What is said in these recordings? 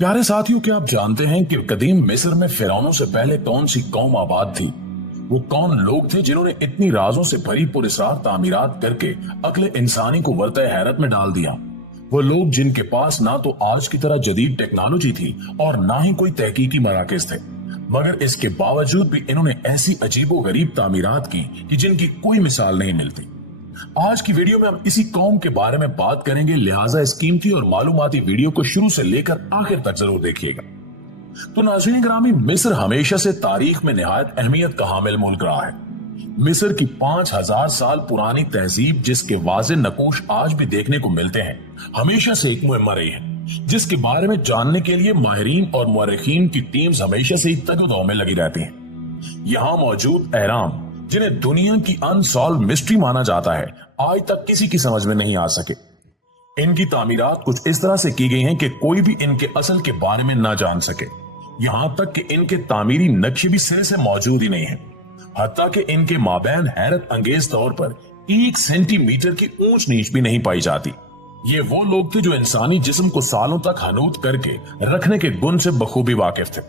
प्यारे साथियों, क्या आप जानते हैं कि कदीम मिस्र में फिरौनों से पहले कौन सी कौम आबाद थी? वो कौन लोग थे जिन्होंने इतनी राजों से भरी पुरस्कार तामीरात करके अगले इंसानी को वर्तः हैरत में डाल दिया। वो लोग जिनके पास ना तो आज की तरह जदीद टेक्नोलॉजी थी और ना ही कोई तहकीकी मराकज थे, मगर इसके बावजूद भी इन्होंने ऐसी अजीबो गरीब तामीरात की कि जिनकी कोई मिसाल नहीं मिलती। आज की वीडियो में हम इसी कौम के बारे में बात करेंगे, लिहाजा इस कीमती और मालूमाती वीडियो को शुरू से लेकर आखिर तक जरूर देखिएगा। तो नाज़रीन ग्रामी, मिस्र हमेशा से तारीख में निहायत अहमियत का हामिल मुल्क रहा है। मिस्र की 5000 साल पुरानी तहजीब, जिसके वाज़े नकूश आज भी देखने को मिलते हैं, हमेशा से एक मुहिम्मा रही है, जिसके बारे में जानने के लिए माहिरीन और मुअर्रिखीन की टीम्स हमेशा से ही तगदो में लगी रहती हैं। यहाँ मौजूद अहराम, जिन्हें दुनिया की अनसॉल्व मिस्ट्री माना जाता है, आज तक किसी की समझ में नहीं आ सके। इनकी तामीरात कुछ इस तरह से की गई हैं कि कोई भी इनके असल के बारे में ना जान सके। यहां तक कि इनके तामीरी नक्शे भी सिरे से मौजूद ही नहीं है। हत्ता कि इनके माबैन हैरत अंगेज तौर पर 1 सेंटीमीटर की ऊंच नीच भी नहीं पाई जाती। ये वो लोग थे जो इंसानी जिस्म को सालों तक हनूत करके रखने के गुण से बखूबी वाकिफ थे।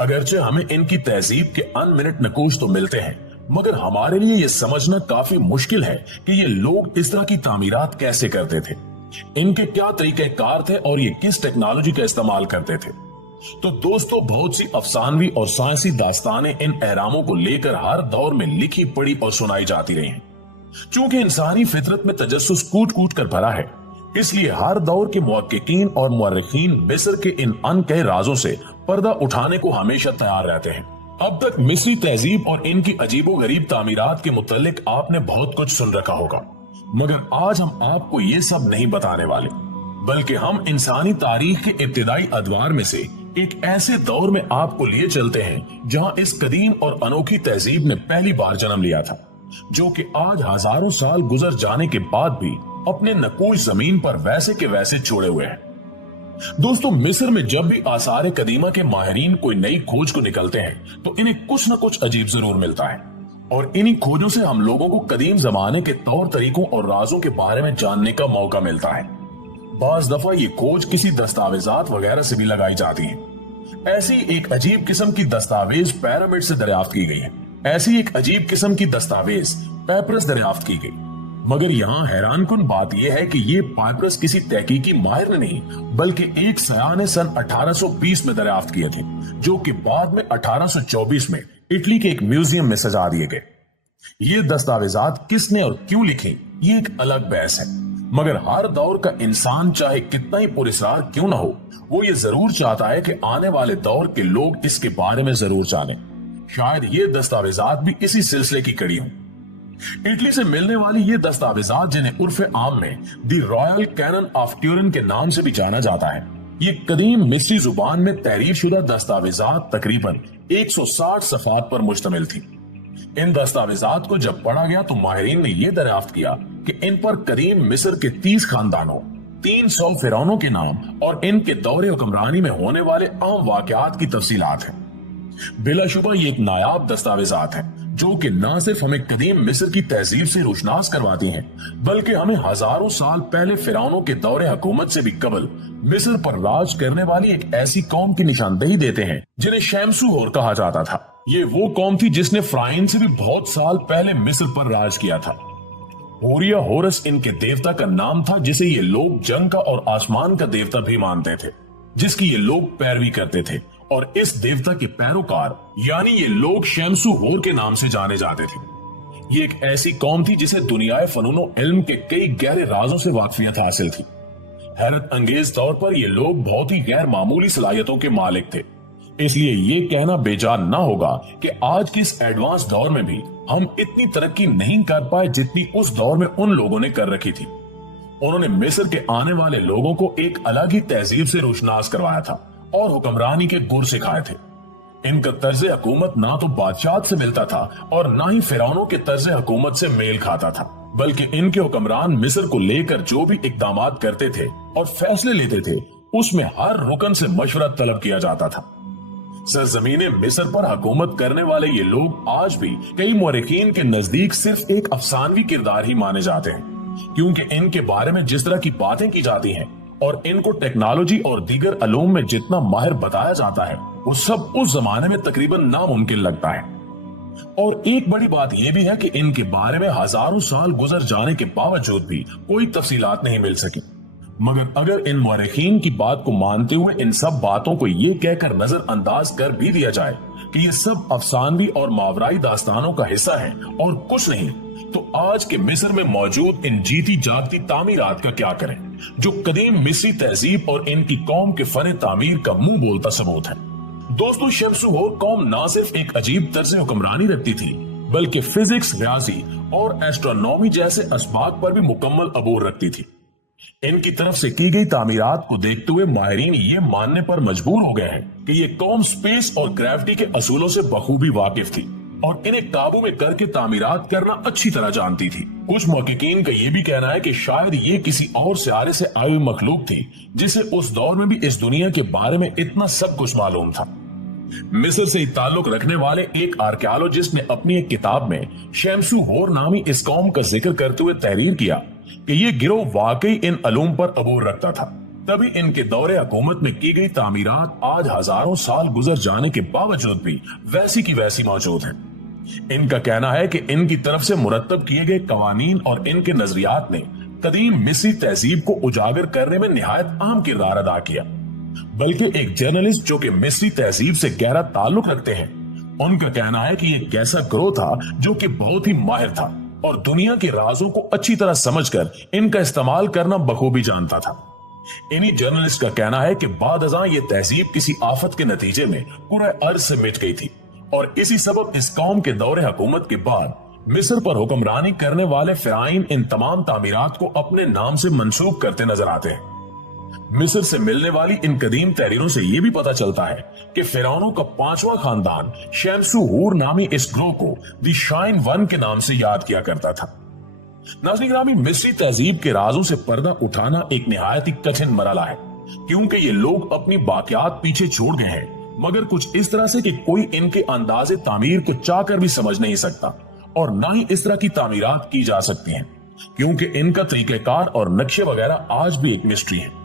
अगरचे हमें इनकी तहजीब के अनमिनट नकूश तो मिलते हैं, मगर हमारे लिए यह समझना काफी मुश्किल है कि ये लोग इस तरह की तामीरात कैसे करते थे, इनके क्या तरीक़ेकार थे और ये किस टेक्नोलॉजी का इस्तेमाल करते थे। तो दोस्तों, बहुत सी अफसानवी और साइंसी दास्तानें इन एहरामों को लेकर हर दौर में लिखी पढ़ी और सुनाई जाती रही हैं। चूंकि इंसानी फितरत में तजस्सुस कूट कूट कर भरा है, इसलिए हर दौर के मुहक्किकीन और मुअर्रिखीन मिस्र के इन अनकहे राजों से पर्दा उठाने को हमेशा तैयार रहते हैं। अब तक मिस्री तहजीब और इनकी अजीबो गरीब तामीरात के मुतालिक आपने बहुत कुछ सुन रखा होगा, मगर आज हम आपको ये सब नहीं बताने वाले, बल्कि हम इंसानी तारीख के इब्तिदाई अदवार में से एक ऐसे दौर में आपको लिए चलते हैं जहां इस कदीम और अनोखी तहजीब ने पहली बार जन्म लिया था, जो कि आज हजारों साल गुजर जाने के बाद भी अपने नकूश जमीन पर वैसे के वैसे छोड़े हुए हैं। दोस्तों, मिस्र में जब भी आसार कदीमा के माहिरीन कोई नई खोज को निकलते हैं तो इन्हें कुछ न कुछ अजीब जरूर मिलता है, और इन्हीं खोजों से हम लोगों को कदीम जमाने के तौर तरीकों और राजों के बारे में जानने का मौका मिलता है। बाज दफा ये खोज किसी दस्तावेजात वगैरह से भी लगाई जाती है। ऐसी एक अजीब किस्म की दस्तावेज पिरामिड से दरियाफ्त की गई है। ऐसी एक अजीब किस्म की दस्तावेज पेपरस दरियाफ्त की गई, मगर यहाँ हैरानकुन बात यह है कि ये पेपरस किसी तहकीकी माहिर ने नहीं, बल्कि एक सयाह ने सन 1820 में दरियाफ्त किए थे, जो कि बाद में 1824 में इटली के एक म्यूजियम में सजा दिए गए। ये दस्तावेजात किसने और क्यों लिखे, ये एक अलग बहस है, मगर हर दौर का इंसान चाहे कितना ही पुरस्कार क्यों ना हो, वो ये जरूर चाहता है कि आने वाले दौर के लोग इसके बारे में जरूर जानें। शायद ये दस्तावेजात भी इसी सिलसिले की कड़ी हों। इटली से मिलने वाली ये दस्तावेजात, जिन्हें उर्फ आम में the royal canon of Turin के नाम से भी जाना जाता है, ये कदीम मिस्री जुबान में तहरीर शुदा दस्तावेजात तकरीबन 160 सफ़ात पर मुश्तमिल थी। इन दस्तावेजात को जब पढ़ा गया तो माहिरीन ने यह दरियाफ्त किया कि इन पर कदीम मिस्र के 30 खानदानों, 300 फिरौनों के नाम और इनके दौरे हुक्मरानी में होने वाले आम वाकयात की तफसीलात हैं। बिलाशुबा ये एक नायाब दस्तावेजात है, जो कि न सिर्फ हमें कदीम मिस्र की तहजीब से रोशनास करवाती हैं, बल्कि हमें हजारों साल पहले फिरौनों के दौरे हुकूमत से भी कबल मिस्र पर राज करने वाली एक ऐसी कौम की निशानदेही देते हैं जिन्हें शमसूहोर कहा जाता था। ये वो कौम थी जिसने फ्राइन से भी बहुत साल पहले मिस्र पर राज किया था। होरिया होरस इनके देवता का नाम था, जिसे ये लोग जंग का और आसमान का देवता भी मानते थे, जिसकी ये लोग पैरवी करते थे, और इस देवता के पैरोकार यानी ये लोग शमसूहोर के नाम से जाने जाते थे। ये एक ऐसी कौम थी जिसे दुनियाए फनूनो इल्म के कई गहरे राजों से वाकफियत हासिल थी। हैरत अंगेज तौर पर ये लोग बहुत ही गैर मामूली सलाहियतों के मालिक थे। इसलिए ये कहना बेजान ना होगा कि आज के इस एडवांस दौर में भी हम इतनी तरक्की नहीं कर पाए जितनी उस दौर में उन लोगों ने कर रखी थी। उन्होंने मिस्र के आने वाले लोगों को एक अलग ही तहजीब से रोशनास करवाया था और हुक्मरानी के गुर सिखाए थे। इनका तर्ज हुकूमत ना तो बादशाह से मिलता था और ना ही फिरौनों के तर्ज हुकूमत से मेल खाता था, बल्कि इनके हुक्मरान मिस्र को लेकर जो भी इकदामात करते थे और फैसले लेते थे, उसमें हर रुकन से मशवरा तलब किया जाता था। सरजमीने मिस्र पर हुकूमत करने वाले ये लोग आज भी कई मुअर्रिखीन के नजदीक सिर्फ एक अफसानवी किरदार ही माने जाते हैं, क्योंकि इनके बारे में जिस तरह की बातें की जाती हैं और इनको टेक्नोलॉजी और दीगर अलूम में जितना माहिर बताया जाता है वो सब उस जमाने में तकरीबन नामुमकिन लगता है। और एक बड़ी बात यह भी है कि इनके बारे में हजारों साल गुजर जाने के बावजूद भी कोई तफसीलात नहीं मिल सकी। मगर अगर इन मुअर्रिखीन की बात को मानते हुए इन सब बातों को ये कहकर नजरअंदाज कर भी दिया जाए कि ये सब अफसानवी और मावराई दास्तानों का हिस्सा है और कुछ नहीं, तो आज के मिस्र में मौजूद इन जीती जागती तामीरात का क्या करें जो कदीम मिस्री तहजीब और इनकी कौम के फन तामीर का मुंह बोलता सबूत है। दोस्तों, शमसूहोर कौम ना सिर्फ एक अजीब तर्ज हुक्मरानी रखती थी बल्कि फिजिक्स, रियाजी और एस्ट्रोनॉमी जैसे असबाब पर भी मुकम्मल अबूर रखती थी। इनकी तरफ से की गई तामीरात को देखते हुए माहिरीन ये मानने पर मजबूर हो गए हैं कि ये कौम स्पेस और ग्रेविटी के असूलों से बखूबी वाकिफ थी और इन्हें काबू में करके तामीरात करना अच्छी तरह जानती थी। कुछ मुहक्किकीन का ये भी कहना है कि शायद ये किसी और सियारे से आई हुई मखलूक थी जिसे उस दौर में भी इस दुनिया के बारे में इतना सब कुछ मालूम था। मिस्र से ताल्लुक रखने वाले एक आर्कियोलॉजिस्ट ने अपनी एक किताब में शमसूहोर नामी इस कौम का जिक्र करते हुए तहरीर किया कि ये गिरोह वाकई इन अलूम पर अबूर रखता था। तभी इनके दौरे हुकूमत में की गई तामीरात आज हजारों साल गुजर जाने के बावजूद भी वैसी की वैसी मौजूद है। इनका कहना है कि इनकी तरफ से मुरत्तब किए गए कवानीन और इनके नजरियात ने कदीम मिस्री तहजीब को उजागर करने में निहायत अहम किरदार अदा किया। बल्कि एक जर्नलिस्ट जो कि मिस्री तहजीब से गहरा ताल्लुक रखते हैं, उनका कहना है कि ये एक ऐसा गिरोह था जो कि बहुत ही माहिर था और दुनिया के राजों को अच्छी तरह समझकर इनका इस्तेमाल करना बखूबी जानता था। इन्हीं जर्नलिस्ट का कहना है कि बाद-अज़ां ये तहजीब किसी आफत के नतीजे में पूरे अर्ज से मिट गई थी और इसी सबब इस कौम के दौरे हुकूमत के बाद मिस्र पर हुक्मरानी करने वाले फिराइन इन तमाम तामीरात को अपने नाम से मंसूब करते नजर आते हैं। मिस्र से मिलने वाली इन कदीम तहरीरों से यह भी पता चलता है कि फिरौनों का 5वां खानदान शमसूहोर नामी इस ग्रोह को द शाइन वन के नाम से याद किया करता था। नाज़रीन ग्रामी, मिस्री तहजीब के राजों से पर्दा उठाना एक निहायत ही कठिन मरहला है क्योंकि ये लोग अपनी बाकियात पीछे छोड़ गए हैं, मगर कुछ इस तरह से कि कोई इनके अंदाजे तामीर को चाहकर भी समझ नहीं सकता और ना ही इस तरह की तामीरात की जा सकती हैं क्योंकि इनका तरीकेकार और नक्शे वगैरह आज भी एक मिस्ट्री है।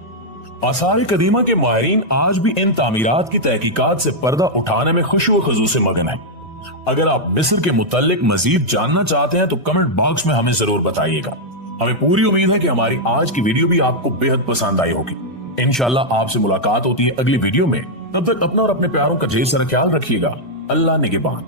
आसार कदीमा के माहिरीन आज भी इन तामीरात की तहकीकात से पर्दा उठाने में खुशू खजू से मगन है। अगर आप मिस्र के मुताल्लिक मजीद जानना चाहते हैं तो कमेंट बॉक्स में हमें जरूर बताइएगा। हमें पूरी उम्मीद है कि हमारी आज की वीडियो भी आपको बेहद पसंद आई होगी। इंशाल्लाह आपसे मुलाकात होती है अगली वीडियो में। तब तक अपना और अपने प्यारों का ढेर सारा ख्याल रखिएगा। अल्लाह निगहबान।